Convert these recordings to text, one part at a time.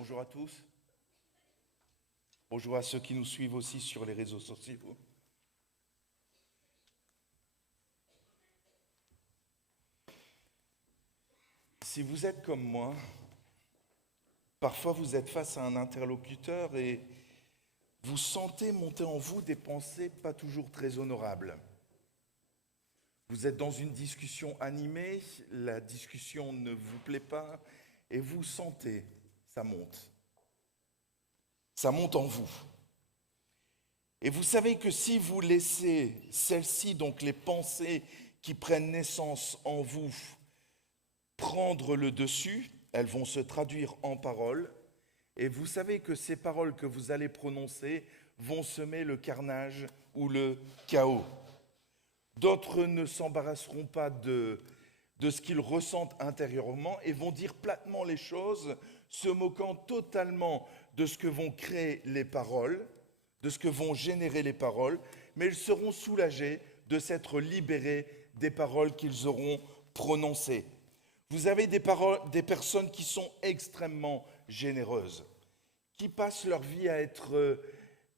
Bonjour à tous. Bonjour à ceux qui nous suivent aussi sur les réseaux sociaux. Si vous êtes comme moi, parfois vous êtes face à un interlocuteur et vous sentez monter en vous des pensées pas toujours très honorables. Vous êtes dans une discussion animée, la discussion ne vous plaît pas et vous sentez, ça monte. Ça monte en vous. Et vous savez que si vous laissez celles-ci, donc les pensées qui prennent naissance en vous, prendre le dessus, elles vont se traduire en paroles. Et vous savez que ces paroles que vous allez prononcer vont semer le carnage ou le chaos. D'autres ne s'embarrasseront pas de ce qu'ils ressentent intérieurement et vont dire platement les choses, se moquant totalement de ce que vont créer les paroles, de ce que vont générer les paroles, mais ils seront soulagés de s'être libérés des paroles qu'ils auront prononcées. Vous avez des personnes qui sont extrêmement généreuses, qui passent leur vie à être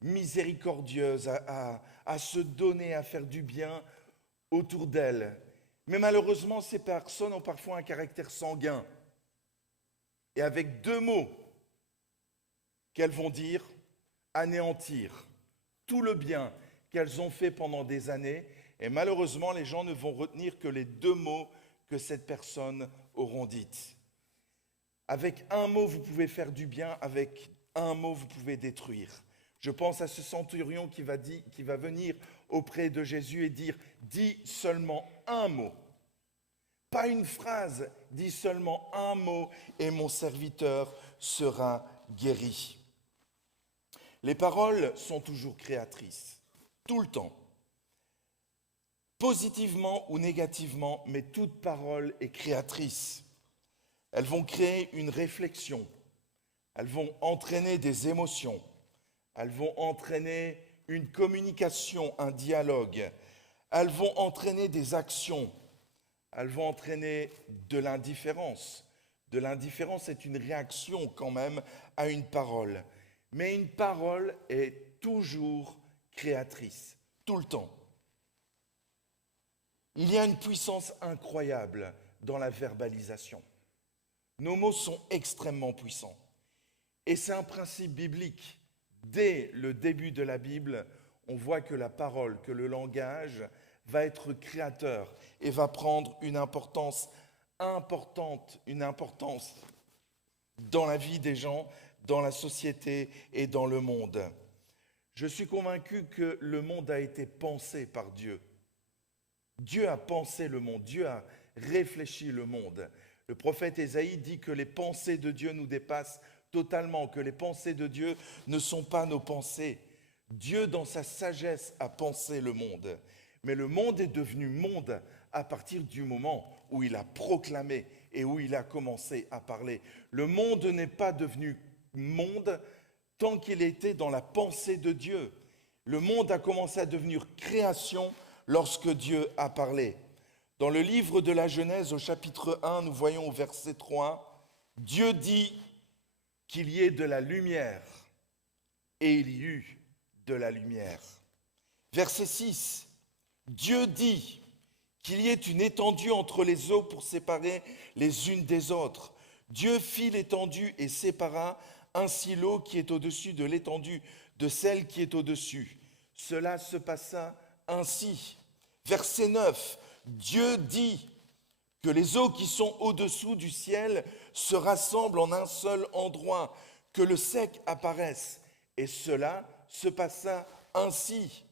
miséricordieuses, à se donner, à faire du bien autour d'elles. Mais malheureusement, ces personnes ont parfois un caractère sanguin. Et avec deux mots qu'elles vont dire, anéantir tout le bien qu'elles ont fait pendant des années. Et malheureusement, les gens ne vont retenir que les deux mots que cette personne auront dites. Avec un mot, vous pouvez faire du bien, avec un mot, vous pouvez détruire. Je pense à ce centurion qui va venir auprès de Jésus et dire « dis seulement un mot ». Pas une phrase, dis seulement un mot et mon serviteur sera guéri. Les paroles sont toujours créatrices, tout le temps. Positivement ou négativement, mais toute parole est créatrice. Elles vont créer une réflexion, elles vont entraîner des émotions, elles vont entraîner une communication, un dialogue, elles vont entraîner des actions, elles vont entraîner de l'indifférence. De l'indifférence est une réaction quand même à une parole. Mais une parole est toujours créatrice, tout le temps. Il y a une puissance incroyable dans la verbalisation. Nos mots sont extrêmement puissants. Et c'est un principe biblique. Dès le début de la Bible, on voit que la parole, que le langage va être créateur et va prendre une importance importante, une importance dans la vie des gens, dans la société et dans le monde. Je suis convaincu que le monde a été pensé par Dieu. Dieu a pensé le monde, Dieu a réfléchi le monde. Le prophète Ésaïe dit que les pensées de Dieu nous dépassent totalement, que les pensées de Dieu ne sont pas nos pensées. Dieu, dans sa sagesse, a pensé le monde. Mais le monde est devenu monde à partir du moment où il a proclamé et où il a commencé à parler. Le monde n'est pas devenu monde tant qu'il était dans la pensée de Dieu. Le monde a commencé à devenir création lorsque Dieu a parlé. Dans le livre de la Genèse, au chapitre 1, nous voyons au verset 3, Dieu dit qu'il y ait de la lumière, et il y eut de la lumière. Verset 6, Dieu dit qu'il y ait une étendue entre les eaux pour séparer les unes des autres. Dieu fit l'étendue et sépara ainsi l'eau qui est au-dessus de l'étendue de celle qui est au-dessus. Cela se passa ainsi. Verset 9, Dieu dit que les eaux qui sont au-dessous du ciel se rassemblent en un seul endroit, que le sec apparaisse. Et cela se passa ainsi.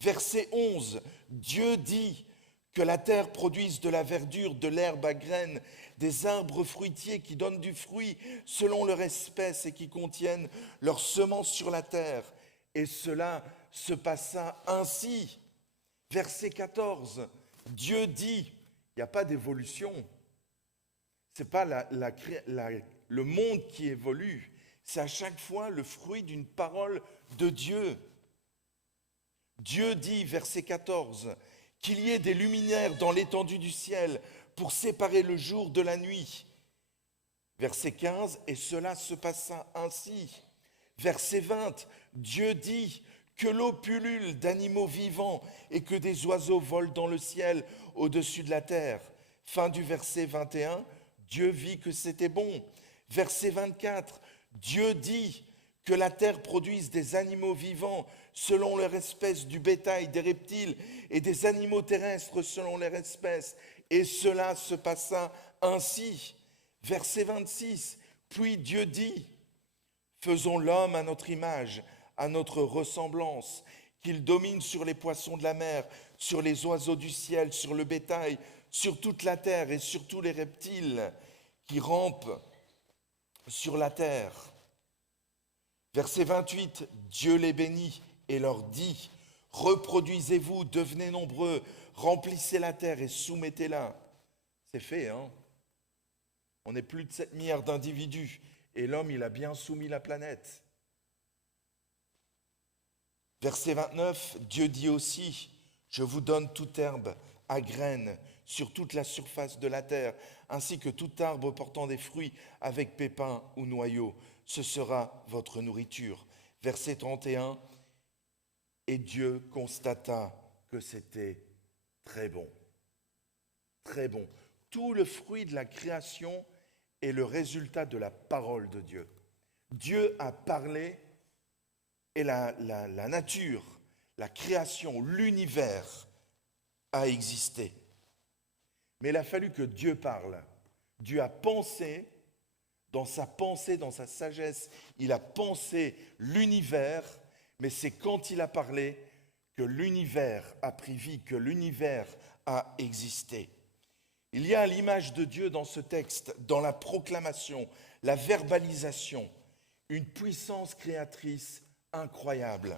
Verset 11, Dieu dit que la terre produise de la verdure, de l'herbe à graines, des arbres fruitiers qui donnent du fruit selon leur espèce et qui contiennent leurs semences sur la terre. Et cela se passa ainsi. Verset 14, Dieu dit, il n'y a pas d'évolution. Ce n'est pas le monde qui évolue, c'est à chaque fois le fruit d'une parole de Dieu. Dieu dit, verset 14, qu'il y ait des luminaires dans l'étendue du ciel pour séparer le jour de la nuit. Verset 15, et cela se passa ainsi. Verset 20, Dieu dit que l'eau pullule d'animaux vivants et que des oiseaux volent dans le ciel au-dessus de la terre. Fin du verset 21, Dieu vit que c'était bon. Verset 24, Dieu dit que la terre produise des animaux vivants selon leur espèce, du bétail, des reptiles et des animaux terrestres selon leur espèce. Et cela se passa ainsi. Verset 26, puis Dieu dit, faisons l'homme à notre image, à notre ressemblance, qu'il domine sur les poissons de la mer, sur les oiseaux du ciel, sur le bétail, sur toute la terre et sur tous les reptiles qui rampent sur la terre. Verset 28, Dieu les bénit et leur dit, reproduisez-vous, devenez nombreux, remplissez la terre et soumettez-la. C'est fait, hein? On est plus de 7 milliards d'individus et l'homme, il a bien soumis la planète. Verset 29, Dieu dit aussi, je vous donne toute herbe à graines sur toute la surface de la terre, ainsi que tout arbre portant des fruits avec pépins ou noyaux. Ce sera votre nourriture. Verset 31, et Dieu constata que c'était très bon. Très bon. Tout le fruit de la création est le résultat de la parole de Dieu. Dieu a parlé et la nature, la création, l'univers a existé. Mais il a fallu que Dieu parle. Dieu a pensé, dans sa sagesse, il a pensé l'univers, mais c'est quand il a parlé que l'univers a pris vie, que l'univers a existé. Il y a l'image de Dieu dans ce texte, dans la proclamation, la verbalisation, une puissance créatrice incroyable.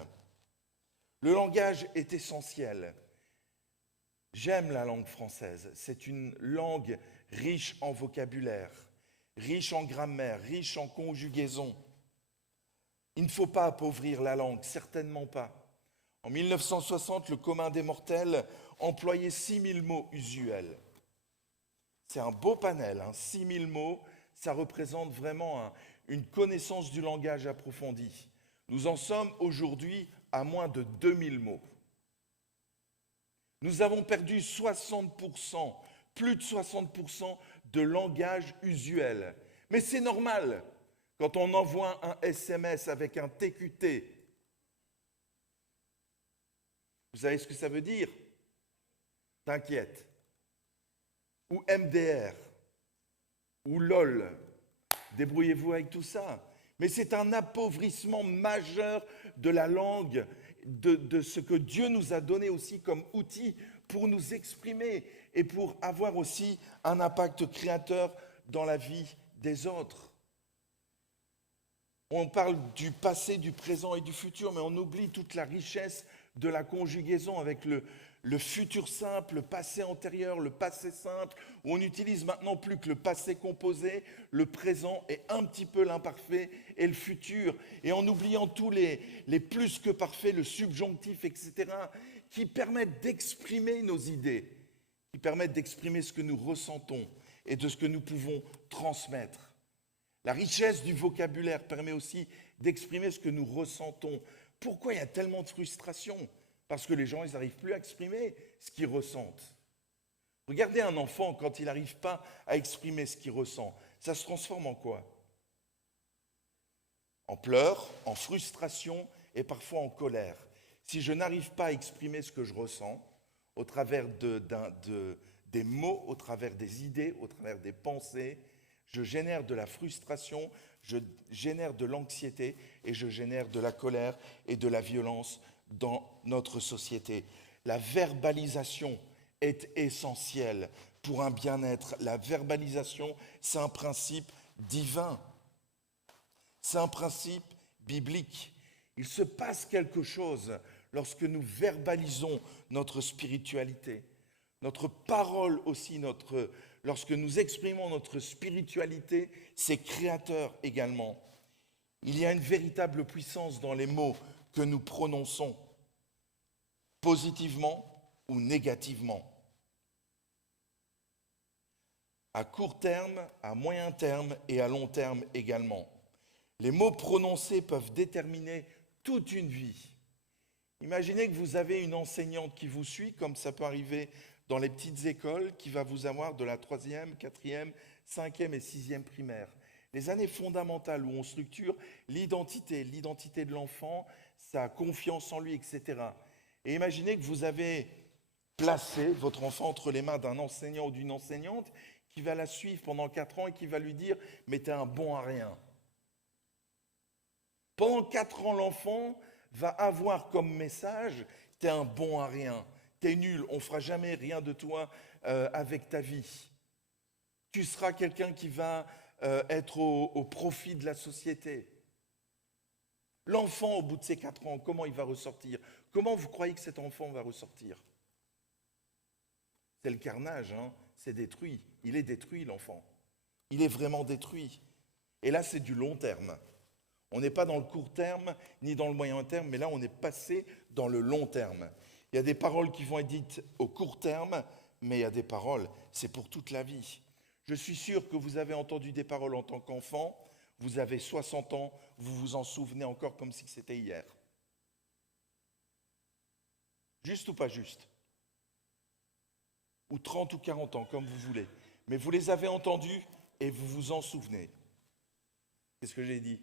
Le langage est essentiel. J'aime la langue française. C'est une langue riche en vocabulaire, riche en grammaire, riche en conjugaison. Il ne faut pas appauvrir la langue, certainement pas. En 1960, le commun des mortels employait 6000 mots usuels. C'est un beau panel, 6000 mots, ça représente vraiment une connaissance du langage approfondie. Nous en sommes aujourd'hui à moins de 2000 mots. Nous avons perdu 60%, plus de 60% de langage usuel. Mais c'est normal quand on envoie un SMS avec un TQT. Vous savez ce que ça veut dire? T'inquiète. Ou MDR, ou LOL. Débrouillez-vous avec tout ça. Mais c'est un appauvrissement majeur de la langue, de ce que Dieu nous a donné aussi comme outil pour nous exprimer et pour avoir aussi un impact créateur dans la vie des autres. On parle du passé, du présent et du futur, mais on oublie toute la richesse de la conjugaison avec le futur simple, le passé antérieur, le passé simple, où on n'utilise maintenant plus que le passé composé, le présent et un petit peu l'imparfait et le futur, et en oubliant tous les plus que parfaits, le subjonctif, etc., qui permettent d'exprimer nos idées, qui permettent d'exprimer ce que nous ressentons et de ce que nous pouvons transmettre. La richesse du vocabulaire permet aussi d'exprimer ce que nous ressentons. Pourquoi il y a tellement de frustration ? Parce que les gens, ils n'arrivent plus à exprimer ce qu'ils ressentent. Regardez un enfant, quand il n'arrive pas à exprimer ce qu'il ressent, ça se transforme en quoi? En pleurs, en frustration et parfois en colère. Si je n'arrive pas à exprimer ce que je ressens, au travers des mots, au travers des idées, au travers des pensées, je génère de la frustration, je génère de l'anxiété et je génère de la colère et de la violence dans notre société. La verbalisation est essentielle pour un bien-être. La verbalisation, c'est un principe divin. C'est un principe biblique. Il se passe quelque chose lorsque nous verbalisons notre spiritualité. Notre parole aussi, lorsque nous exprimons notre spiritualité, c'est créateur également. Il y a une véritable puissance dans les mots que nous prononçons, positivement ou négativement. à court terme, à moyen terme et à long terme également. Les mots prononcés peuvent déterminer toute une vie. Imaginez que vous avez une enseignante qui vous suit, comme ça peut arriver dans les petites écoles, qui va vous avoir de la 3e, 4e, 5e et 6e primaire. Les années fondamentales où on structure l'identité de l'enfant, sa confiance en lui, etc. Et imaginez que vous avez placé votre enfant entre les mains d'un enseignant ou d'une enseignante qui va la suivre pendant 4 ans et qui va lui dire « mais t'es un bon à rien ». Pendant 4 ans, l'enfant va avoir comme message « t'es un bon à rien, t'es nul, on ne fera jamais rien de toi avec ta vie. Tu seras quelqu'un qui va être au profit de la société. » L'enfant, au bout de ces 4 ans, comment il va ressortir? Comment vous croyez que cet enfant va ressortir? C'est le carnage, hein? C'est détruit. Il est détruit, l'enfant. Il est vraiment détruit. Et là, c'est du long terme. On n'est pas dans le court terme, ni dans le moyen terme, mais là, on est passé dans le long terme. Il y a des paroles qui vont être dites au court terme, mais il y a des paroles, c'est pour toute la vie. Je suis sûr que vous avez entendu des paroles en tant qu'enfant, vous avez 60 ans, vous vous en souvenez encore comme si c'était hier. Juste ou pas juste? Ou 30 ou 40 ans, comme vous voulez. Mais vous les avez entendues et vous vous en souvenez. Qu'est-ce que j'ai dit?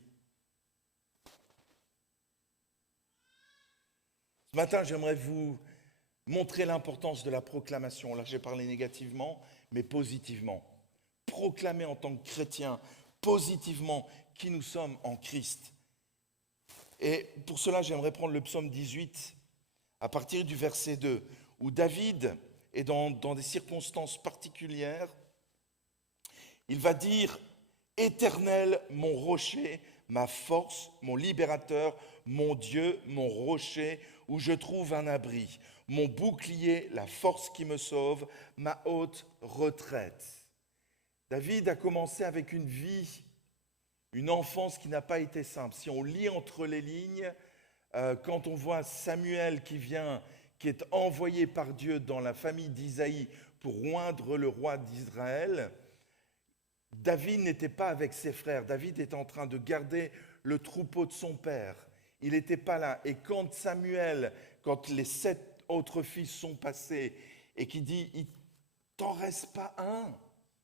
Ce matin, j'aimerais vous montrer l'importance de la proclamation. Là, j'ai parlé négativement, mais positivement. Proclamer en tant que chrétien, positivement, qui nous sommes en Christ. Et pour cela, j'aimerais prendre le psaume 18, à partir du verset 2, où David est dans des circonstances particulières. Il va dire « Éternel, mon rocher, ma force, mon libérateur, mon Dieu, mon rocher, où je trouve un abri, mon bouclier, la force qui me sauve, ma haute retraite. » David a commencé avec une vie, une enfance qui n'a pas été simple. Si on lit entre les lignes, quand on voit Samuel qui est envoyé par Dieu dans la famille d'Isaïe pour oindre le roi d'Israël, David n'était pas avec ses frères. David était en train de garder le troupeau de son père. Il n'était pas là. Et quand Samuel, quand les 7 autres fils sont passés et qui dit « il t'en reste pas un,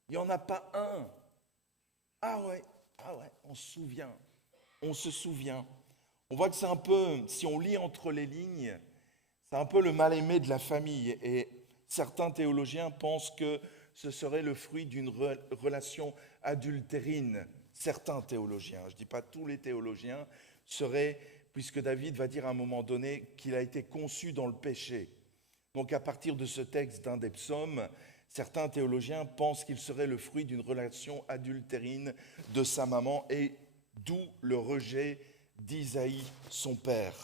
il n'y en a pas un ». Ah ouais, on se souvient. On voit que c'est un peu, si on lit entre les lignes, c'est un peu le mal-aimé de la famille. Et certains théologiens pensent que ce serait le fruit d'une relation adultérine. Certains théologiens, je ne dis pas tous les théologiens, seraient, puisque David va dire à un moment donné qu'il a été conçu dans le péché. Donc à partir de ce texte d'un des psaumes, certains théologiens pensent qu'il serait le fruit d'une relation adultérine de sa maman et d'où le rejet d'Isaïe, son père.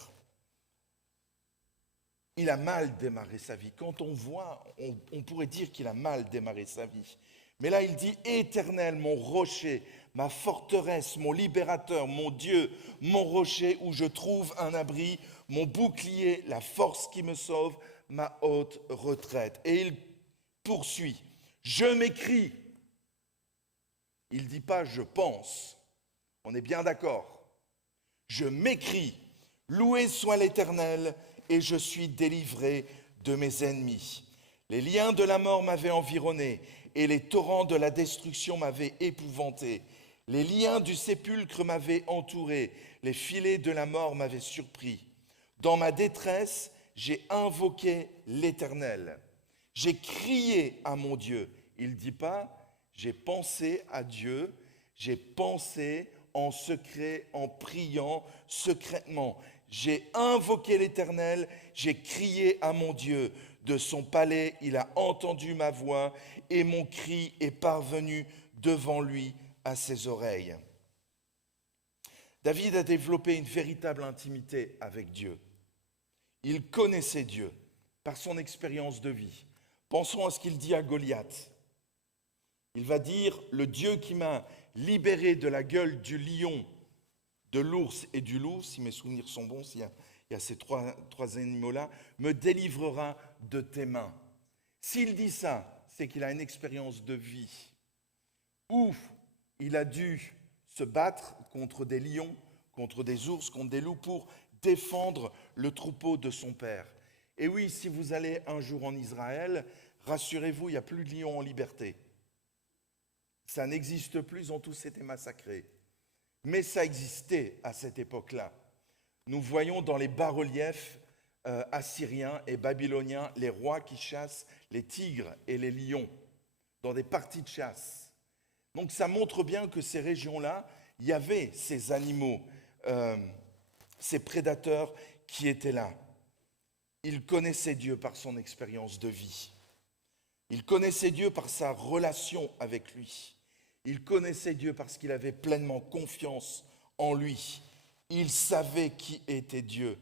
Il a mal démarré sa vie. Quand on voit, on pourrait dire qu'il a mal démarré sa vie. Mais là, il dit « Éternel, mon rocher, ma forteresse, mon libérateur, mon Dieu, mon rocher où je trouve un abri, mon bouclier, la force qui me sauve, ma haute retraite. » Et il poursuit « Je m'écris ». Il ne dit pas « je pense ». On est bien d'accord. « Je m'écris, loué soit l'Éternel, et je suis délivré de mes ennemis. Les liens de la mort m'avaient environné, et les torrents de la destruction m'avaient épouvanté. Les liens du sépulcre m'avaient entouré, les filets de la mort m'avaient surpris. Dans ma détresse, j'ai invoqué l'Éternel. J'ai crié à mon Dieu. Il ne dit pas, j'ai pensé à Dieu, j'ai pensé en secret, en priant secrètement. J'ai invoqué l'Éternel, j'ai crié à mon Dieu. De son palais, il a entendu ma voix et mon cri est parvenu devant lui à ses oreilles. David a développé une véritable intimité avec Dieu. Il connaissait Dieu par son expérience de vie. Pensons à ce qu'il dit à Goliath. Il va dire « Le Dieu qui m'a libéré de la gueule du lion, de l'ours et du loup », si mes souvenirs sont bons, s'il y a ces trois animaux-là, me délivrera de tes mains. S'il dit ça, c'est qu'il a une expérience de vie. où il a dû se battre contre des lions, contre des ours, contre des loups pour défendre le troupeau de son père. Et oui, si vous allez un jour en Israël, rassurez-vous, il n'y a plus de lions en liberté. Ça n'existe plus, ils ont tous été massacrés. Mais ça existait à cette époque-là. Nous voyons dans les bas-reliefs assyriens et babyloniens les rois qui chassent les tigres et les lions dans des parties de chasse. Donc ça montre bien que ces régions-là, il y avait ces animaux, ces prédateurs qui étaient là. Il connaissait Dieu par son expérience de vie. Il connaissait Dieu par sa relation avec lui. Il connaissait Dieu parce qu'il avait pleinement confiance en lui. Il savait qui était Dieu.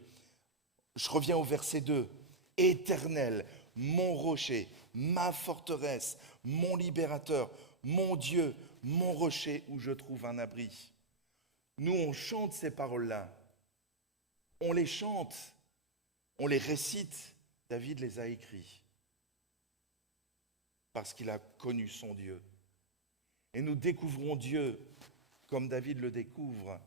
Je reviens au verset 2. Éternel, mon rocher, ma forteresse, mon libérateur, mon Dieu, mon rocher où je trouve un abri. Nous, on chante ces paroles-là. On les chante, on les récite. David les a écrits parce qu'il a connu son Dieu. Et nous découvrons Dieu comme David le découvre.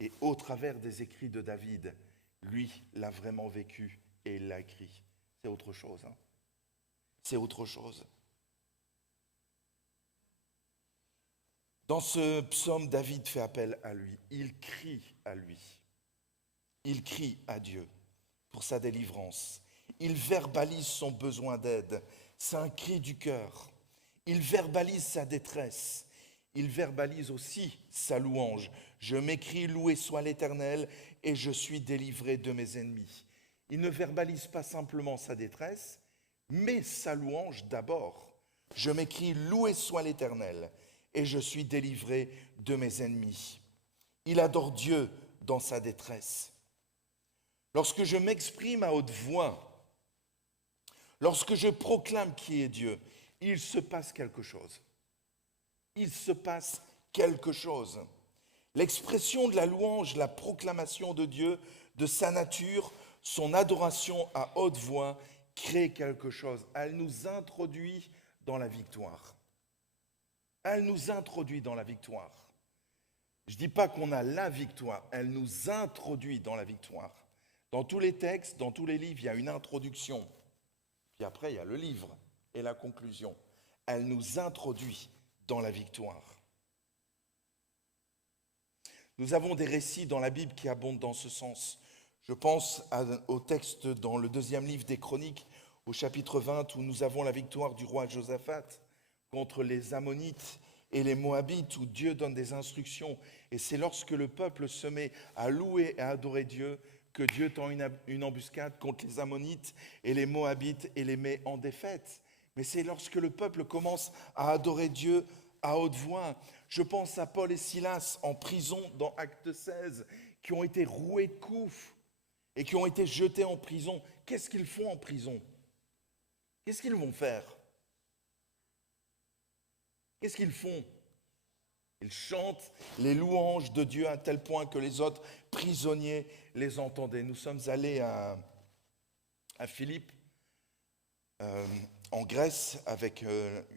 Et au travers des écrits de David, lui l'a vraiment vécu et il l'a écrit. C'est autre chose. Hein. C'est autre chose. Dans ce psaume, David fait appel à lui. Il crie à lui. Il crie à Dieu pour sa délivrance. Il verbalise son besoin d'aide. C'est un cri du cœur. Il verbalise sa détresse. Il verbalise aussi sa louange. Je m'écrie, loué soit l'Éternel, et je suis délivré de mes ennemis. Il ne verbalise pas simplement sa détresse, mais sa louange d'abord. Je m'écris, loué soit l'Éternel, et je suis délivré de mes ennemis. Il adore Dieu dans sa détresse. Lorsque je m'exprime à haute voix, lorsque je proclame qui est Dieu, il se passe quelque chose. Il se passe quelque chose. L'expression de la louange, la proclamation de Dieu, de sa nature, son adoration à haute voix, crée quelque chose. Elle nous introduit dans la victoire. Elle nous introduit dans la victoire. Je ne dis pas qu'on a la victoire, elle nous introduit dans la victoire. Dans tous les textes, dans tous les livres, il y a une introduction. Puis après, il y a le livre et la conclusion. Elle nous introduit dans la victoire. Nous avons des récits dans la Bible qui abondent dans ce sens. Je pense au texte dans le 2e livre des Chroniques, au chapitre 20, où nous avons la victoire du roi Josaphat contre les Ammonites et les Moabites, où Dieu donne des instructions. Et c'est lorsque le peuple se met à louer et à adorer Dieu que Dieu tend une embuscade contre les Ammonites et les Moabites et les met en défaite. Mais c'est lorsque le peuple commence à adorer Dieu à haute voix. Je pense à Paul et Silas en prison dans Acte 16, qui ont été roués de coups et qui ont été jetés en prison. Qu'est-ce qu'ils font en prison? Qu'est-ce qu'ils vont faire? Qu'est-ce qu'ils font? Ils chantent les louanges de Dieu à tel point que les autres prisonniers les entendaient. Nous sommes allés à Philippe, en Grèce, avec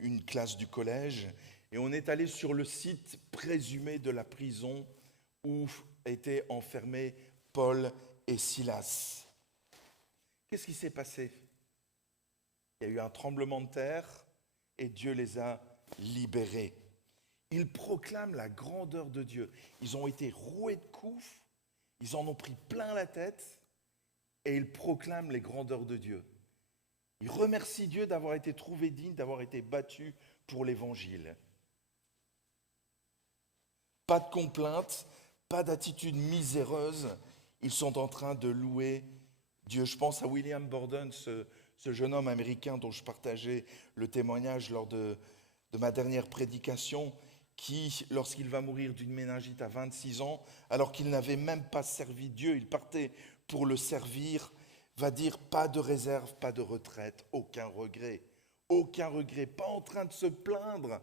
une classe du collège, et on est allé sur le site présumé de la prison où étaient enfermés Paul et Silas. Qu'est-ce qui s'est passé? Il y a eu un tremblement de terre et Dieu les a libérés. Ils proclament la grandeur de Dieu. Ils ont été roués de coups, ils en ont pris plein la tête et ils proclament les grandeurs de Dieu. Ils remercient Dieu d'avoir été trouvés dignes, d'avoir été battus pour l'évangile. Pas de complainte, pas d'attitude miséreuse. Ils sont en train de louer Dieu. Je pense à William Borden, ce jeune homme américain dont je partageais le témoignage lors de ma dernière prédication, qui, lorsqu'il va mourir d'une méningite à 26 ans, alors qu'il n'avait même pas servi Dieu, il partait pour le servir, va dire pas de réserve, pas de retraite, aucun regret, pas en train de se plaindre,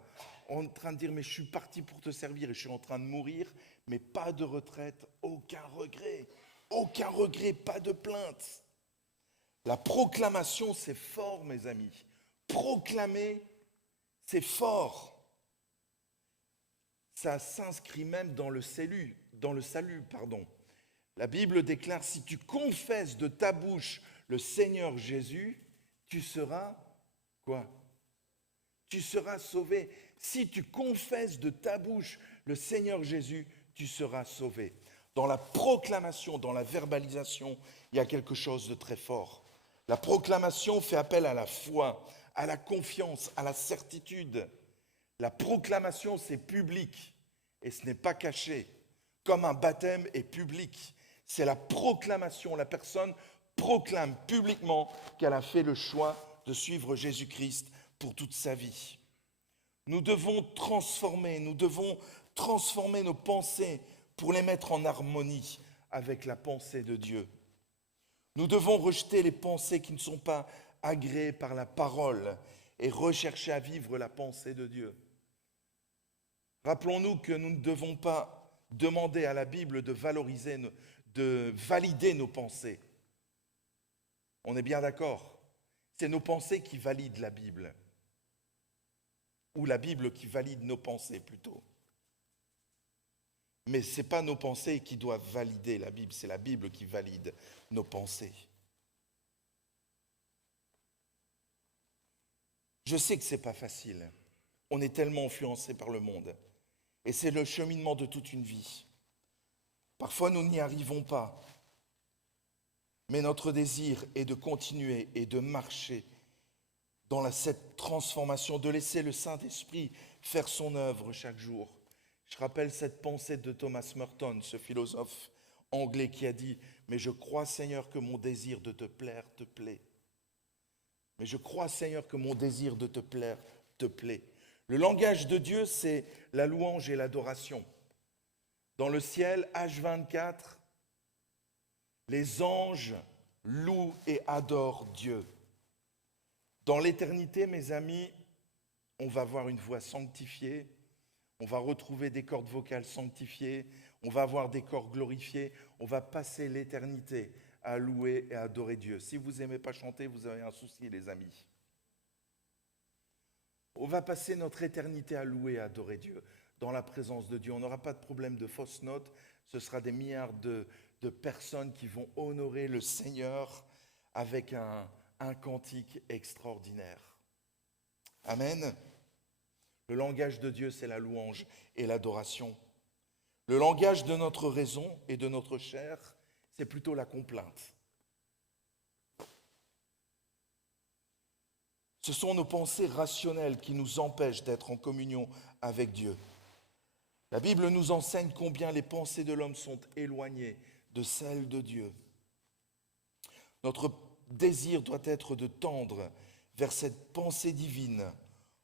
en train de dire mais je suis parti pour te servir et je suis en train de mourir, mais pas de retraite, aucun regret, pas de plainte. La proclamation, c'est fort, mes amis. Proclamer, c'est fort. ça s'inscrit même dans le salut, pardon. La Bible déclare, si tu confesses de ta bouche le Seigneur Jésus, tu seras quoi? Tu seras sauvé. Si tu confesses de ta bouche le Seigneur Jésus, tu seras sauvé. Dans la proclamation, dans la verbalisation, il y a quelque chose de très fort. La proclamation fait appel à la foi, à la confiance, à la certitude. La proclamation, c'est public et ce n'est pas caché. Comme un baptême est public, c'est la proclamation. La personne proclame publiquement qu'elle a fait le choix de suivre Jésus-Christ pour toute sa vie. Nous devons transformer nos pensées pour les mettre en harmonie avec la pensée de Dieu. Nous devons rejeter les pensées qui ne sont pas agréées par la parole et rechercher à vivre la pensée de Dieu. Rappelons-nous que nous ne devons pas demander à la Bible de valider nos pensées. On est bien d'accord? C'est nos pensées qui valident la Bible. Ou la Bible qui valide nos pensées plutôt. Mais ce n'est pas nos pensées qui doivent valider la Bible, c'est la Bible qui valide nos pensées. Je sais que ce n'est pas facile. On est tellement influencé par le monde. Et c'est le cheminement de toute une vie. Parfois, nous n'y arrivons pas. Mais notre désir est de continuer et de marcher dans cette transformation, de laisser le Saint-Esprit faire son œuvre chaque jour. Je rappelle cette pensée de Thomas Merton, ce philosophe anglais qui a dit « Mais je crois, Seigneur, que mon désir de te plaire te plaît. Mais je crois, Seigneur, que mon désir de te plaire te plaît. » Le langage de Dieu, c'est la louange et l'adoration. Dans le ciel, H24, les anges louent et adorent Dieu. Dans l'éternité, mes amis, on va avoir une voix sanctifiée, on va retrouver des cordes vocales sanctifiées, on va avoir des corps glorifiés, on va passer l'éternité à louer et à adorer Dieu. Si vous n'aimez pas chanter, vous avez un souci, les amis. On va passer notre éternité à louer et à adorer Dieu dans la présence de Dieu. On n'aura pas de problème de fausses notes, ce sera des milliards de personnes qui vont honorer le Seigneur avec un cantique extraordinaire. Amen. Le langage de Dieu, c'est la louange et l'adoration. Le langage de notre raison et de notre chair, c'est plutôt la complainte. Ce sont nos pensées rationnelles qui nous empêchent d'être en communion avec Dieu. La Bible nous enseigne combien les pensées de l'homme sont éloignées de celles de Dieu. Notre désir doit être de tendre vers cette pensée divine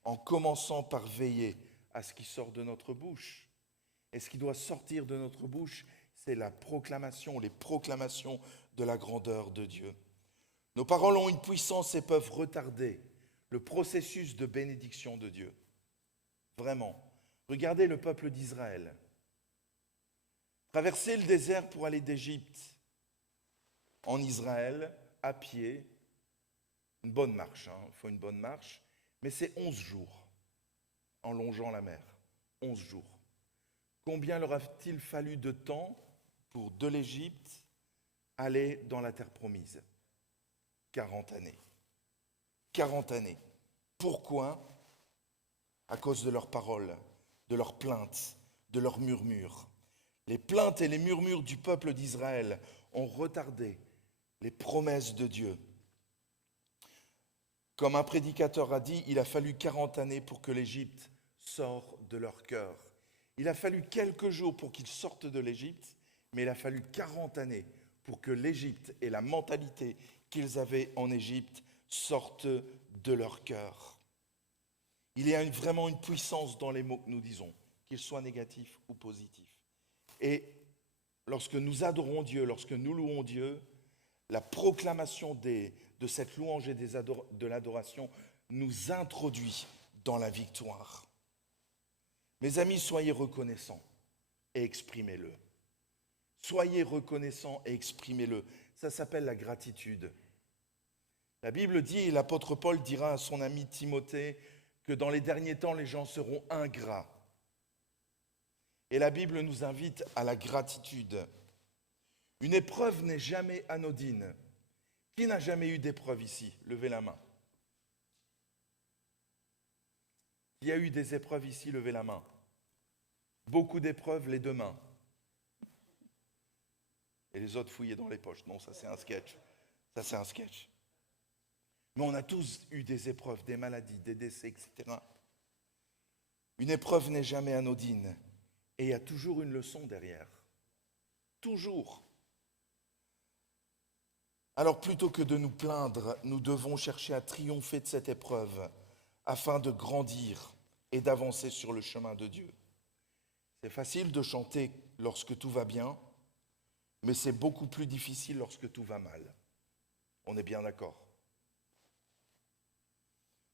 en commençant par veiller à ce qui sort de notre bouche. Et ce qui doit sortir de notre bouche, c'est la proclamation, les proclamations de la grandeur de Dieu. Nos paroles ont une puissance et peuvent retarder le processus de bénédiction de Dieu. Vraiment. Regardez le peuple d'Israël. Traverser le désert pour aller d'Égypte en Israël, à pied, une bonne marche, il faut une bonne marche, mais c'est 11 jours en longeant la mer. 11 jours. Combien leur a-t-il fallu de temps pour de l'Égypte aller dans la terre promise? 40 années. 40 années. Pourquoi? À cause de leurs paroles, de leurs plaintes, de leurs murmures. Les plaintes et les murmures du peuple d'Israël ont retardé les promesses de Dieu. Comme un prédicateur a dit, il a fallu 40 années pour que l'Égypte sorte de leur cœur. Il a fallu quelques jours pour qu'ils sortent de l'Égypte, mais il a fallu 40 années pour que l'Égypte et la mentalité qu'ils avaient en Égypte sortent de leur cœur. Il y a vraiment une puissance dans les mots que nous disons, qu'ils soient négatifs ou positifs. Et lorsque nous adorons Dieu, lorsque nous louons Dieu, la proclamation de cette louange et de l'adoration nous introduit dans la victoire. Mes amis, soyez reconnaissants et exprimez-le. Soyez reconnaissants et exprimez-le. Ça s'appelle la gratitude. La Bible dit, et l'apôtre Paul dira à son ami Timothée, que dans les derniers temps, les gens seront ingrats. Et la Bible nous invite à la gratitude. Une épreuve n'est jamais anodine. Qui n'a jamais eu d'épreuve ici? Levez la main. Qui a eu des épreuves ici? Levez la main. Beaucoup d'épreuves, les deux mains. Et les autres fouillés dans les poches. Non, ça c'est un sketch. Ça c'est un sketch. Mais on a tous eu des épreuves, des maladies, des décès, etc. Une épreuve n'est jamais anodine. Et il y a toujours une leçon derrière. Toujours. Alors plutôt que de nous plaindre, nous devons chercher à triompher de cette épreuve afin de grandir et d'avancer sur le chemin de Dieu. C'est facile de chanter lorsque tout va bien, mais c'est beaucoup plus difficile lorsque tout va mal. On est bien d'accord.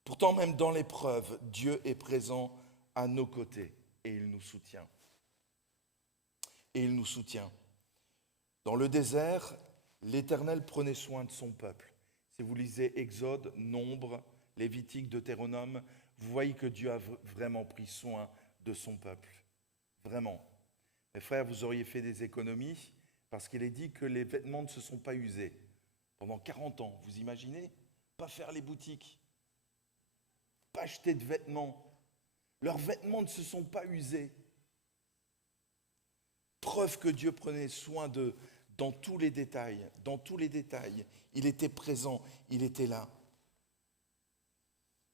Pourtant, même dans l'épreuve, Dieu est présent à nos côtés et il nous soutient. Et il nous soutient. Dans le désert, l'Éternel prenait soin de son peuple. Si vous lisez Exode, Nombre, Lévitique, Deutéronome, vous voyez que Dieu a vraiment pris soin de son peuple. Vraiment. Mes frères, vous auriez fait des économies parce qu'il est dit que les vêtements ne se sont pas usés. Pendant 40 ans, vous imaginez? Pas faire les boutiques. Pas acheter de vêtements. Leurs vêtements ne se sont pas usés. Preuve que Dieu prenait soin d'eux dans tous les détails. Dans tous les détails. Il était présent, il était là.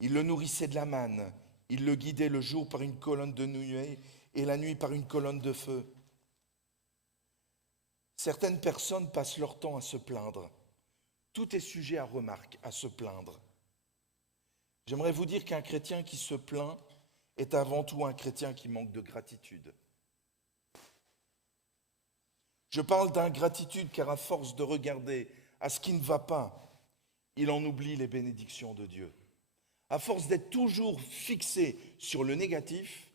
Il le nourrissait de la manne. Il le guidait le jour par une colonne de nuée et la nuit par une colonne de feu. Certaines personnes passent leur temps à se plaindre. Tout est sujet à remarque, à se plaindre. J'aimerais vous dire qu'un chrétien qui se plaint est avant tout un chrétien qui manque de gratitude. Je parle d'ingratitude car à force de regarder à ce qui ne va pas, il en oublie les bénédictions de Dieu. À force d'être toujours fixé sur le négatif,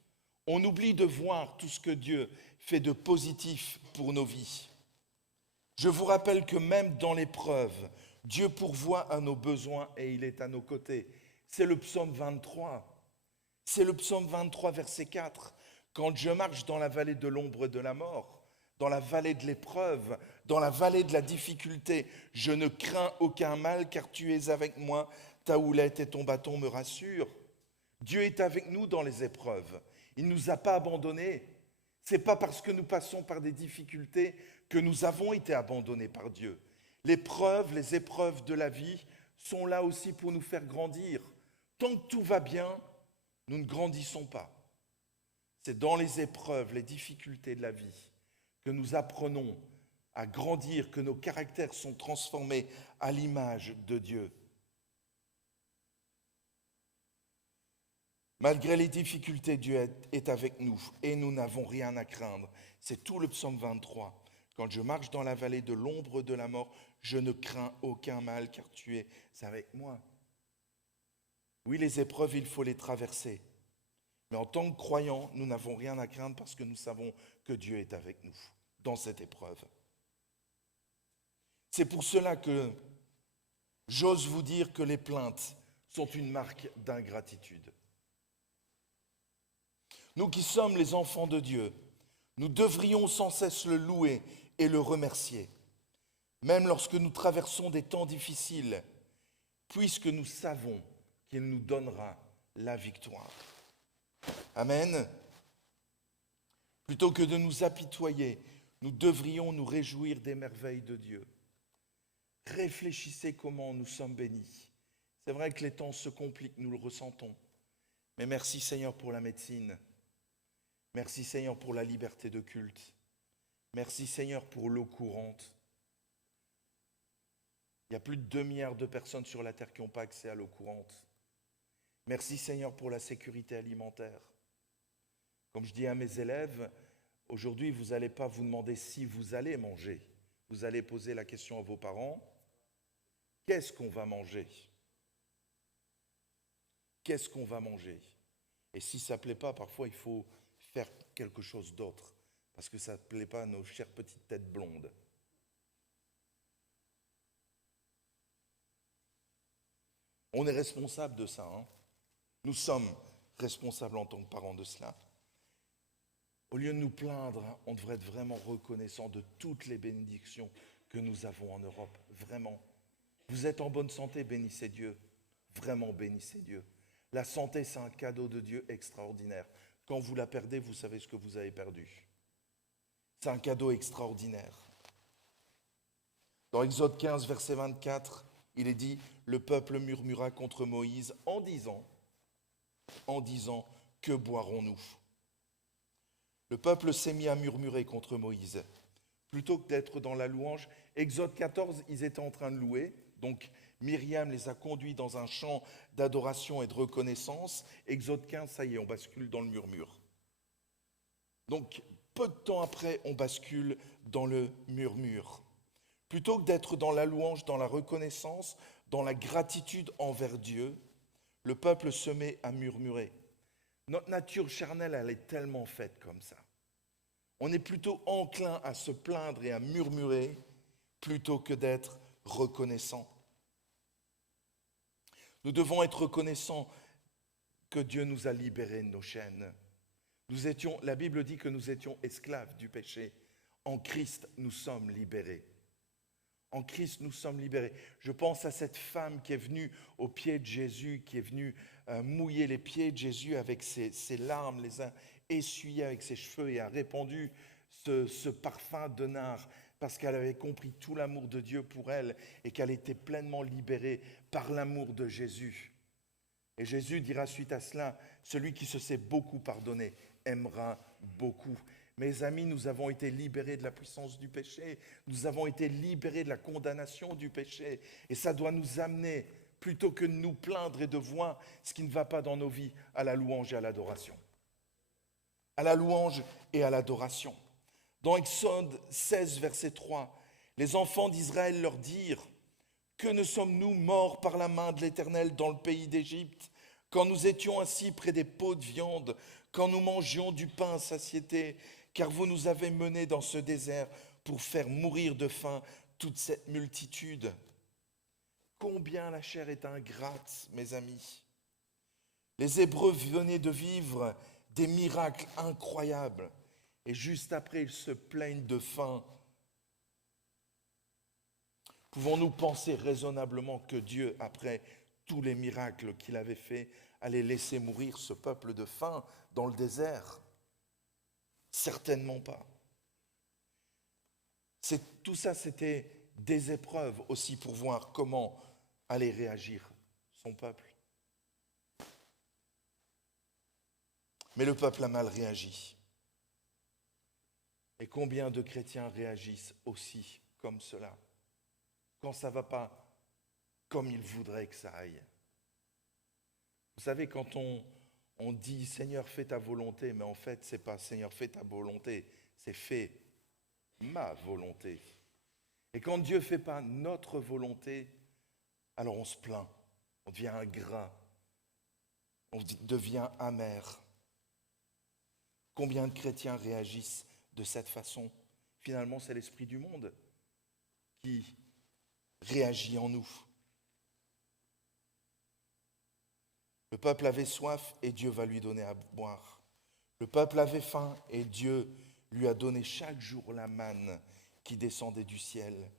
on oublie de voir tout ce que Dieu fait de positif pour nos vies. Je vous rappelle que même dans l'épreuve, Dieu pourvoit à nos besoins et il est à nos côtés. C'est le psaume 23. C'est le psaume 23, verset 4. Quand je marche dans la vallée de l'ombre de la mort, dans la vallée de l'épreuve, dans la vallée de la difficulté, je ne crains aucun mal car tu es avec moi, ta houlette et ton bâton me rassurent. Dieu est avec nous dans les épreuves. Il ne nous a pas abandonnés. Ce n'est pas parce que nous passons par des difficultés que nous avons été abandonnés par Dieu. L'épreuve, les épreuves de la vie sont là aussi pour nous faire grandir. Tant que tout va bien, nous ne grandissons pas. C'est dans les épreuves, les difficultés de la vie que nous apprenons à grandir, que nos caractères sont transformés à l'image de Dieu. Malgré les difficultés, Dieu est avec nous et nous n'avons rien à craindre. C'est tout le psaume 23. Quand je marche dans la vallée de l'ombre de la mort, je ne crains aucun mal car tu es avec moi. Oui, les épreuves, il faut les traverser. Mais en tant que croyants, nous n'avons rien à craindre parce que nous savons que Dieu est avec nous dans cette épreuve. C'est pour cela que j'ose vous dire que les plaintes sont une marque d'ingratitude. Nous qui sommes les enfants de Dieu, nous devrions sans cesse le louer et le remercier, même lorsque nous traversons des temps difficiles, puisque nous savons qu'il nous donnera la victoire. Amen. Plutôt que de nous apitoyer, nous devrions nous réjouir des merveilles de Dieu. Réfléchissez comment nous sommes bénis. C'est vrai que les temps se compliquent, nous le ressentons. Mais merci Seigneur pour la médecine. Merci Seigneur pour la liberté de culte. Merci Seigneur pour l'eau courante. Il y a plus de 2 milliards de personnes sur la terre qui n'ont pas accès à l'eau courante. Merci Seigneur pour la sécurité alimentaire. Comme je dis à mes élèves, aujourd'hui vous n'allez pas vous demander si vous allez manger. Vous allez poser la question à vos parents, qu'est-ce qu'on va manger? Qu'est-ce qu'on va manger? Et si ça ne plaît pas, parfois il faut faire quelque chose d'autre, parce que ça ne plaît pas à nos chères petites têtes blondes. On est responsable de ça, hein? Nous sommes responsables en tant que parents de cela. Au lieu de nous plaindre, on devrait être vraiment reconnaissant de toutes les bénédictions que nous avons en Europe. Vraiment. Vous êtes en bonne santé, bénissez Dieu. Vraiment bénissez Dieu. La santé, c'est un cadeau de Dieu extraordinaire. Quand vous la perdez, vous savez ce que vous avez perdu. C'est un cadeau extraordinaire. Dans Exode 15, verset 24, il est dit, le peuple murmura contre Moïse en disant, que boirons-nous? Le peuple s'est mis à murmurer contre Moïse. Plutôt que d'être dans la louange, Exode 14, ils étaient en train de louer. Donc Myriam les a conduits dans un chant d'adoration et de reconnaissance. Exode 15, ça y est, on bascule dans le murmure. Donc peu de temps après, on bascule dans le murmure. Plutôt que d'être dans la louange, dans la reconnaissance, dans la gratitude envers Dieu, le peuple se met à murmurer. Notre nature charnelle, elle est tellement faite comme ça. On est plutôt enclin à se plaindre et à murmurer plutôt que d'être reconnaissant. Nous devons être reconnaissants que Dieu nous a libérés de nos chaînes. La Bible dit que nous étions esclaves du péché. En Christ, nous sommes libérés. En Christ, nous sommes libérés. Je pense à cette femme qui est venue au pied de Jésus, qui est venue mouiller les pieds de Jésus avec ses larmes, les a essuyés avec ses cheveux et a répandu ce parfum de nard parce qu'elle avait compris tout l'amour de Dieu pour elle et qu'elle était pleinement libérée par l'amour de Jésus. Et Jésus dira suite à cela, celui qui se sait beaucoup pardonner aimera beaucoup. Mes amis, nous avons été libérés de la puissance du péché, nous avons été libérés de la condamnation du péché. Et ça doit nous amener, plutôt que de nous plaindre et de voir ce qui ne va pas dans nos vies, à la louange et à l'adoration. À la louange et à l'adoration. Dans Exode 16, verset 3, les enfants d'Israël leur dirent, « Que ne sommes-nous morts par la main de l'Éternel dans le pays d'Égypte, quand nous étions assis près des pots de viande, quand nous mangions du pain à satiété, car vous nous avez menés dans ce désert pour faire mourir de faim toute cette multitude. » Combien la chair est ingrate, mes amis. Les Hébreux venaient de vivre des miracles incroyables. Et juste après, ils se plaignent de faim. Pouvons-nous penser raisonnablement que Dieu, après tous les miracles qu'il avait faits, allait laisser mourir ce peuple de faim dans le désert? Certainement pas. Tout ça, c'était des épreuves aussi pour voir comment allait réagir son peuple. Mais le peuple a mal réagi. Et combien de chrétiens réagissent aussi comme cela, quand ça ne va pas comme ils voudraient que ça aille? Vous savez, quand on dit « Seigneur, fais ta volonté », mais en fait, ce n'est pas « Seigneur, fais ta volonté », c'est « fais ma volonté ». Et quand Dieu ne fait pas notre volonté, alors on se plaint, on devient ingrat, on devient amer. Combien de chrétiens réagissent de cette façon? Finalement, c'est l'esprit du monde qui réagit en nous. Le peuple avait soif et Dieu va lui donner à boire. Le peuple avait faim et Dieu lui a donné chaque jour la manne qui descendait du ciel.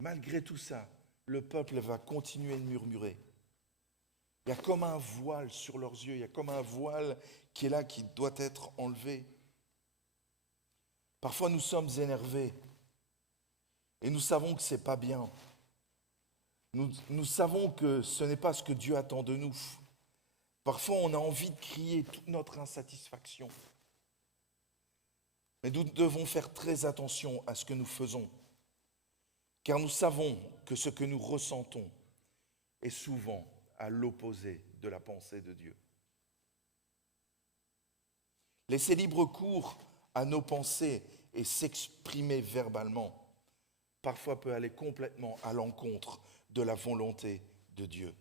Malgré tout ça, le peuple va continuer de murmurer. Il y a comme un voile sur leurs yeux, il y a comme un voile qui est là, qui doit être enlevé. Parfois, nous sommes énervés et nous savons que ce n'est pas bien. Nous savons que ce n'est pas ce que Dieu attend de nous. Parfois, on a envie de crier toute notre insatisfaction. Mais nous devons faire très attention à ce que nous faisons, car nous savons que ce que nous ressentons est souvent à l'opposé de la pensée de Dieu. Laisser libre cours à nos pensées et s'exprimer verbalement, parfois peut aller complètement à l'encontre de la volonté de Dieu.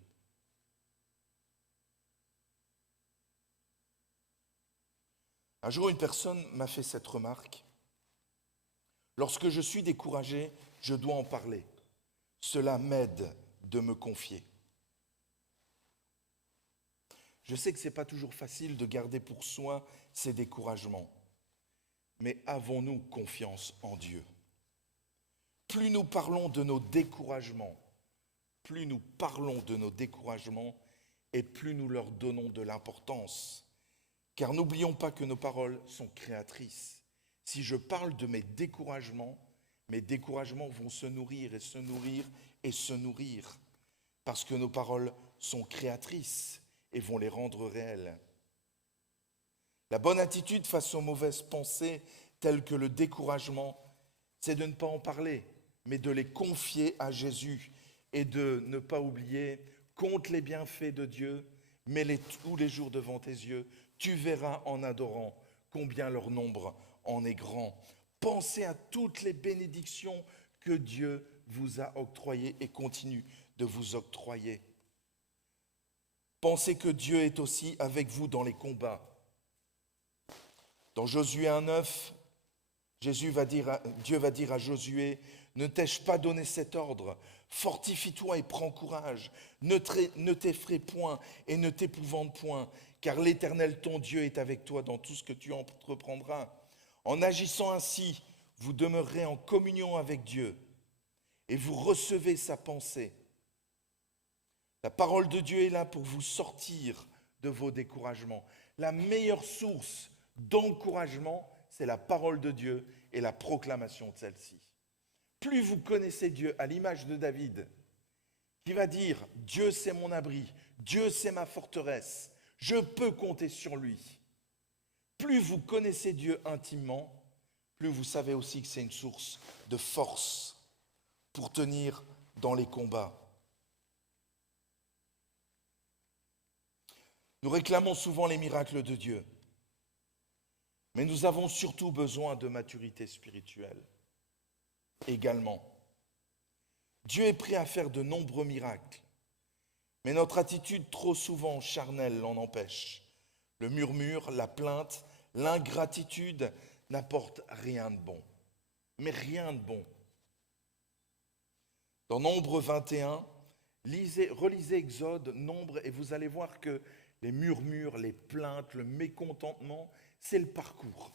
Un jour, une personne m'a fait cette remarque. Lorsque je suis découragé, je dois en parler. Cela m'aide de me confier. Je sais que ce n'est pas toujours facile de garder pour soi ces découragements. mais avons-nous confiance en Dieu? Plus nous parlons de nos découragements, et plus nous leur donnons de l'importance. Car n'oublions pas que nos paroles sont créatrices. Si je parle de mes découragements vont se nourrir et se nourrir et se nourrir, parce que nos paroles sont créatrices et vont les rendre réelles. La bonne attitude face aux mauvaises pensées, telles que le découragement, c'est de ne pas en parler, mais de les confier à Jésus et de ne pas oublier, compte les bienfaits de Dieu, mets-les tous les jours devant tes yeux, tu verras en adorant combien leur nombre en est grand. Pensez à toutes les bénédictions que Dieu vous a octroyées et continue de vous octroyer. Pensez que Dieu est aussi avec vous dans les combats. Dans Josué 1,9, Dieu va dire à Josué, ne t'ai-je pas donné cet ordre? Fortifie-toi et prends courage. Ne t'effraie point et ne t'épouvante point, car l'Éternel ton Dieu est avec toi dans tout ce que tu entreprendras. En agissant ainsi, vous demeurerez en communion avec Dieu et vous recevez sa pensée. La parole de Dieu est là pour vous sortir de vos découragements. La meilleure source d'encouragement, c'est la parole de Dieu et la proclamation de celle-ci. Plus vous connaissez Dieu, à l'image de David, qui va dire « Dieu c'est mon abri, Dieu c'est ma forteresse, je peux compter sur lui ». Plus vous connaissez Dieu intimement, plus vous savez aussi que c'est une source de force pour tenir dans les combats. Nous réclamons souvent les miracles de Dieu, mais nous avons surtout besoin de maturité spirituelle également. Dieu est prêt à faire de nombreux miracles, mais notre attitude trop souvent charnelle l'en empêche. Le murmure, la plainte, l'ingratitude n'apportent rien de bon, mais rien de bon. Dans Nombre 21, relisez Exode, Nombre, et vous allez voir que les murmures, les plaintes, le mécontentement, c'est le parcours.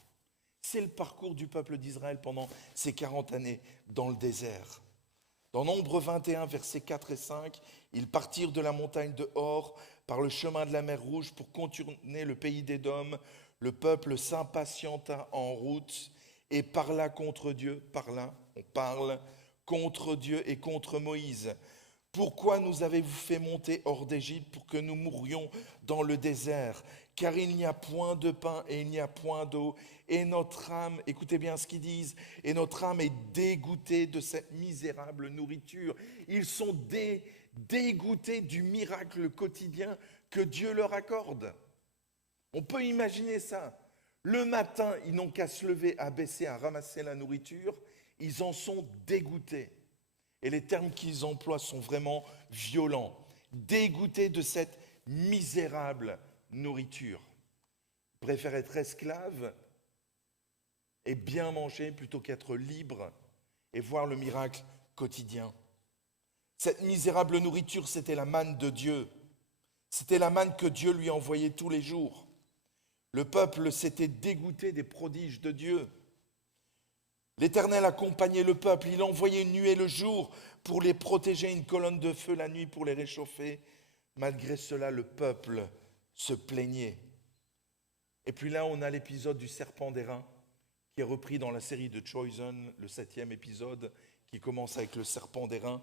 C'est le parcours du peuple d'Israël pendant ces 40 années dans le désert. Dans Nombre 21, versets 4 et 5, ils partirent de la montagne de Hor par le chemin de la mer Rouge pour contourner le pays d'Édom. Le peuple s'impatienta en route et parla contre Dieu. On parle contre Dieu et contre Moïse. Pourquoi nous avez-vous fait monter hors d'Égypte pour que nous mourions dans le désert? Car il n'y a point de pain et il n'y a point d'eau. Et notre âme, écoutez bien ce qu'ils disent, et notre âme est dégoûtée de cette misérable nourriture. Ils sont dégoûtés du miracle quotidien que Dieu leur accorde. On peut imaginer ça. Le matin, ils n'ont qu'à se lever, à baisser, à ramasser la nourriture. Ils en sont dégoûtés. Et les termes qu'ils emploient sont vraiment violents. Dégoûtés de cette misérable nourriture. Ils préfèrent être esclaves et bien manger plutôt qu'être libres et voir le miracle quotidien. Cette misérable nourriture, c'était la manne de Dieu. C'était la manne que Dieu lui envoyait tous les jours. Le peuple s'était dégoûté des prodiges de Dieu. L'Éternel accompagnait le peuple, il envoyait une nuée le jour pour les protéger, une colonne de feu la nuit pour les réchauffer. Malgré cela, le peuple se plaignait. Et puis là, on a l'épisode du serpent d'airain qui est repris dans la série de Chosen, le 7e épisode, qui commence avec le serpent d'airain,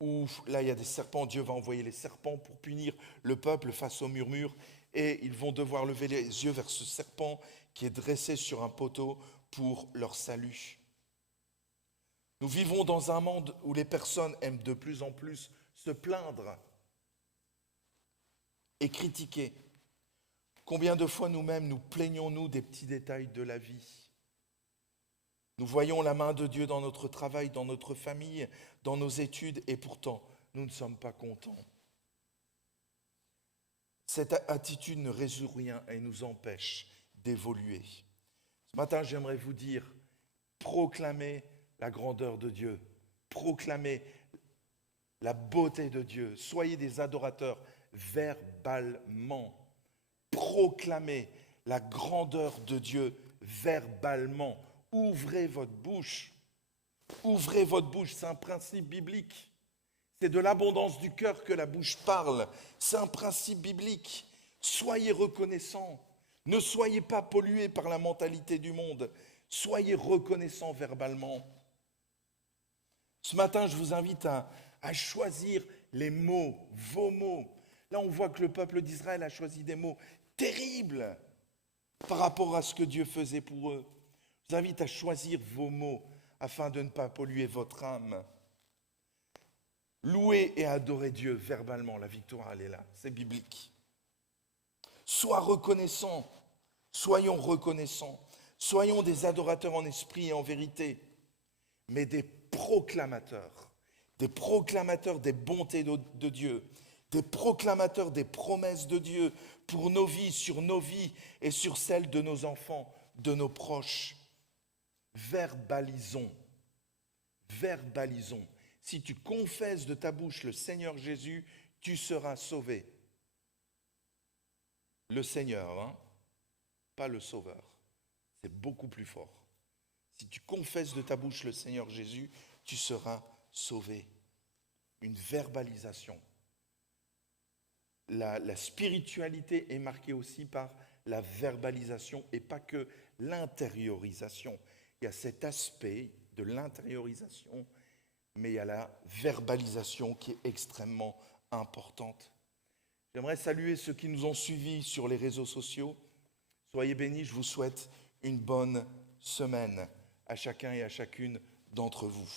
où là, il y a des serpents, Dieu va envoyer les serpents pour punir le peuple face au murmure, et ils vont devoir lever les yeux vers ce serpent qui est dressé sur un poteau pour leur salut. Nous vivons dans un monde où les personnes aiment de plus en plus se plaindre et critiquer. Combien de fois nous-mêmes nous plaignons-nous des petits détails de la vie? Nous voyons la main de Dieu dans notre travail, dans notre famille, dans nos études, et pourtant, nous ne sommes pas contents. Cette attitude ne résout rien et nous empêche d'évoluer. Ce matin, j'aimerais vous dire, proclamez la grandeur de Dieu, proclamez la beauté de Dieu, soyez des adorateurs verbalement, proclamez la grandeur de Dieu verbalement. Ouvrez votre bouche. Ouvrez votre bouche, c'est un principe biblique. C'est de l'abondance du cœur que la bouche parle. C'est un principe biblique. Soyez reconnaissants. Ne soyez pas pollués par la mentalité du monde. Soyez reconnaissants verbalement. Ce matin, je vous invite à choisir les mots, vos mots. Là, on voit que le peuple d'Israël a choisi des mots terribles par rapport à ce que Dieu faisait pour eux. Je vous invite à choisir vos mots afin de ne pas polluer votre âme. Louer et adorer Dieu verbalement, la victoire, elle est là, c'est biblique. Sois reconnaissant, soyons reconnaissants, soyons des adorateurs en esprit et en vérité, mais des proclamateurs des bontés de Dieu, des proclamateurs des promesses de Dieu pour nos vies, sur nos vies et sur celles de nos enfants, de nos proches. Verbalisons. Si tu confesses de ta bouche le Seigneur Jésus, tu seras sauvé. Le Seigneur, pas le Sauveur. C'est beaucoup plus fort. Si tu confesses de ta bouche le Seigneur Jésus, tu seras sauvé. Une verbalisation. La spiritualité est marquée aussi par la verbalisation et pas que l'intériorisation. Il y a cet aspect de l'intériorisation, mais il y a la verbalisation qui est extrêmement importante. J'aimerais saluer ceux qui nous ont suivis sur les réseaux sociaux. Soyez bénis, je vous souhaite une bonne semaine à chacun et à chacune d'entre vous.